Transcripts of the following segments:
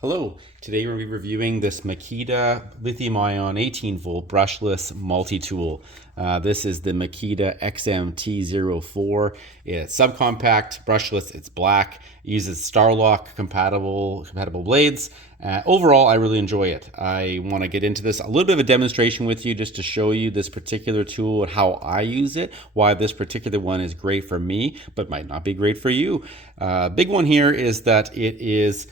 Hello, today we're going to be reviewing this Makita lithium-ion 18-volt brushless multi-tool. This is the Makita XMT04. It's subcompact, brushless, it's black, it uses Starlock compatible blades. Overall, I really enjoy it. I want to get into this, a little bit of a demonstration with you just to show you this particular tool and how I use it, why this particular one is great for me, but might not be great for you. Big one here is that it is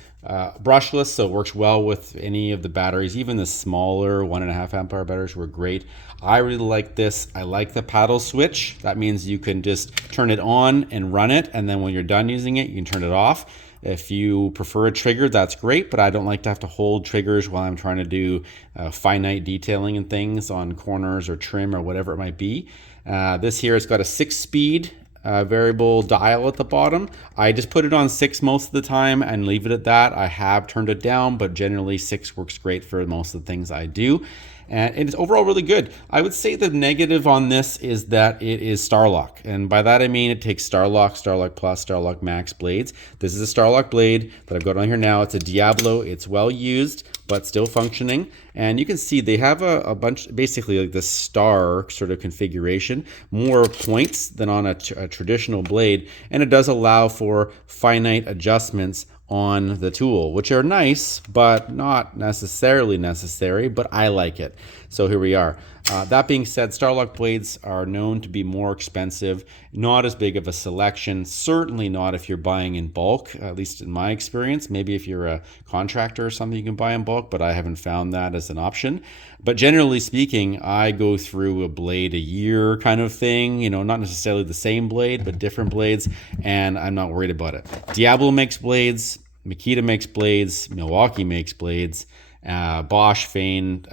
brushless, so it works well with any of the batteries. Even the smaller 1.5 amp hour batteries were great. I really like this. I like the paddle switch. That means you can just turn it on and run it, and then when you're done using it, you can turn it off. If you prefer a trigger, that's great, but I don't like to have to hold triggers while I'm trying to do finite detailing and things on corners or trim or whatever it might be. This here has got a 6-speed variable dial at the bottom. I just put it on 6 most of the time and leave it at that. I have turned it down, but generally 6 works great for most of the things I do. And it's overall really good. I would say the negative on this is that it is Starlock. And by that I mean it takes Starlock, Starlock Plus, StarlockMax blades. This is a Starlock blade that I've got on here now. It's a Diablo. It's well used, but still functioning. And you can see they have a bunch, basically like the star sort of configuration, more points than on a traditional blade. And it does allow for finite adjustments on the tool, which are nice, but not necessarily necessary, but I like it. So here we are. That being said, Starlock blades are known to be more expensive, not as big of a selection, certainly not if you're buying in bulk, at least in my experience. Maybe if you're a contractor or something you can buy in bulk, but I haven't found that as an option. But generally speaking, I go through a blade a year kind of thing, you know, not necessarily the same blade, but different blades, and I'm not worried about it. Diablo makes blades, Makita makes blades, Milwaukee makes blades, Bosch, Fane,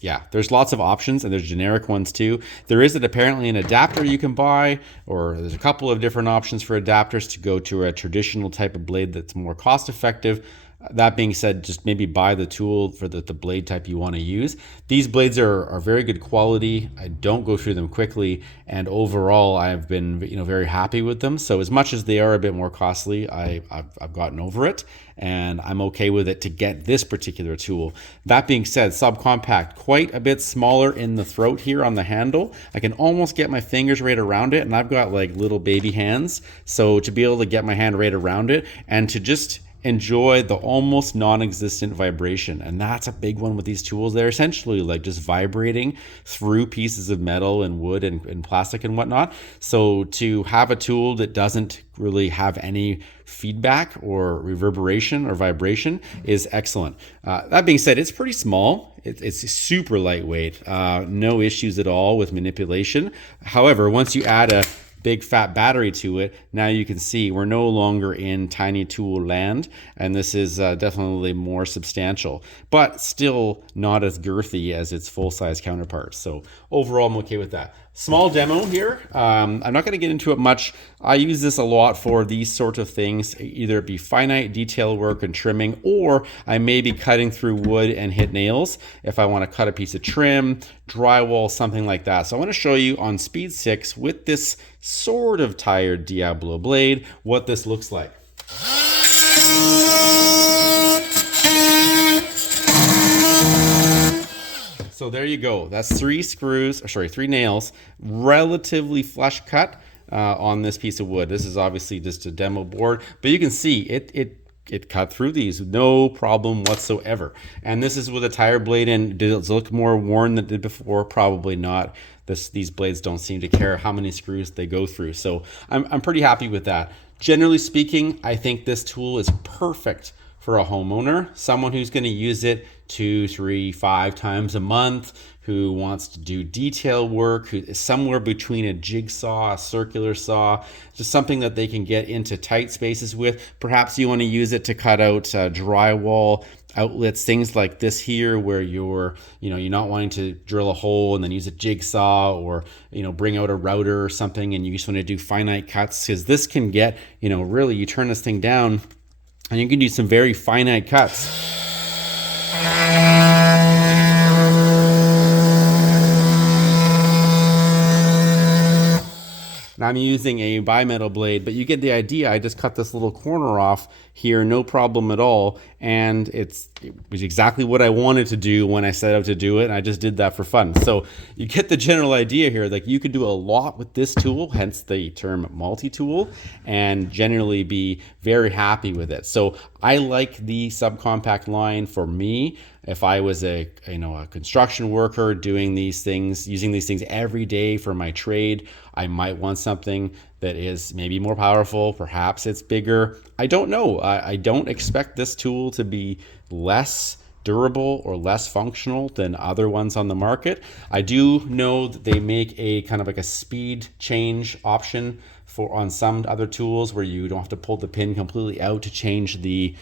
yeah, there's lots of options, and there's generic ones too. There is apparently an adapter you can buy, or there's a couple of different options for adapters to go to a traditional type of blade that's more cost effective. That being said, just maybe buy the tool for the blade type you want to use. These blades are very good quality. I don't go through them quickly, and overall I've been very happy with them. So as much as they are a bit more costly, I've gotten over it, and I'm okay with it to get this particular tool. That being said, subcompact, quite a bit smaller in the throat here on the handle. I can almost get my fingers right around it, and I've got like little baby hands. So to be able to get my hand right around it and to just enjoy the almost non-existent vibration, and that's a big one with these tools. They're essentially like just vibrating through pieces of metal and wood and plastic and whatnot. So to have a tool that doesn't really have any feedback or reverberation or vibration is excellent. That being said, it's pretty small. It's super lightweight, no issues at all with manipulation. However, once you add a big fat battery to it, now you can see we're no longer in tiny tool land, and this is definitely more substantial, but still not as girthy as its full-size counterparts. So overall, I'm okay with that. Small demo here. I'm not going to get into it much. I use this a lot for these sort of things, either it be finite detail work and trimming, or I may be cutting through wood and hit nails if I want to cut a piece of trim, drywall, something like that. So I want to show you on speed 6 with this sort of tired Diablo blade what this looks like. So there you go. That's 3 nails, relatively flush cut on this piece of wood. This is obviously just a demo board, but you can see it cut through these, no problem whatsoever. And this is with a tire blade, and does it look more worn than it did before? Probably not. These blades don't seem to care how many screws they go through. So I'm pretty happy with that. Generally speaking, I think this tool is perfect for a homeowner, someone who's going to use it 2, 3, 5 times a month, who wants to do detail work, who is somewhere between a jigsaw, a circular saw, just something that they can get into tight spaces with. Perhaps you want to use it to cut out drywall outlets, things like this here, where you're not wanting to drill a hole and then use a jigsaw, or bring out a router or something, and you just want to do finite cuts, because this can get really, you turn this thing down and you can do some very finite cuts. Now I'm using a bimetal blade, but you get the idea. I just cut this little corner off here, no problem at all. And it was exactly what I wanted to do when I set out to do it. And I just did that for fun. So you get the general idea here. Like, you could do a lot with this tool, hence the term multi-tool, and generally be very happy with it. So I like the subcompact line for me. If I was a construction worker doing these things, using these things every day for my trade, I might want something that is maybe more powerful. Perhaps it's bigger. I don't know. I don't expect this tool to be less durable or less functional than other ones on the market. I do know that they make a kind of like a speed change option on some other tools where you don't have to pull the pin completely out to change the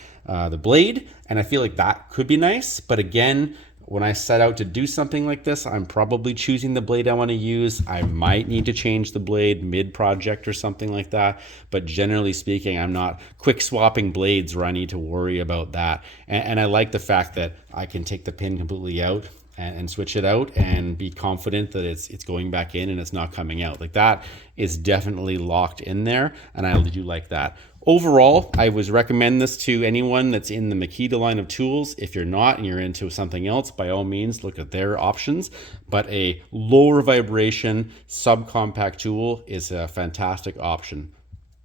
blade, and I feel like that could be nice. But again, when I set out to do something like this, I'm probably choosing the blade I want to use. I might need to change the blade mid-project or something like that, but generally speaking, I'm not quick swapping blades where I need to worry about that. And I like the fact that I can take the pin completely out and switch it out and be confident that it's going back in and it's not coming out. Like, that is definitely locked in there, and I do like that. Overall, I would recommend this to anyone that's in the Makita line of tools. If you're not and you're into something else, by all means, look at their options. But a lower vibration subcompact tool is a fantastic option.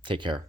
Take care.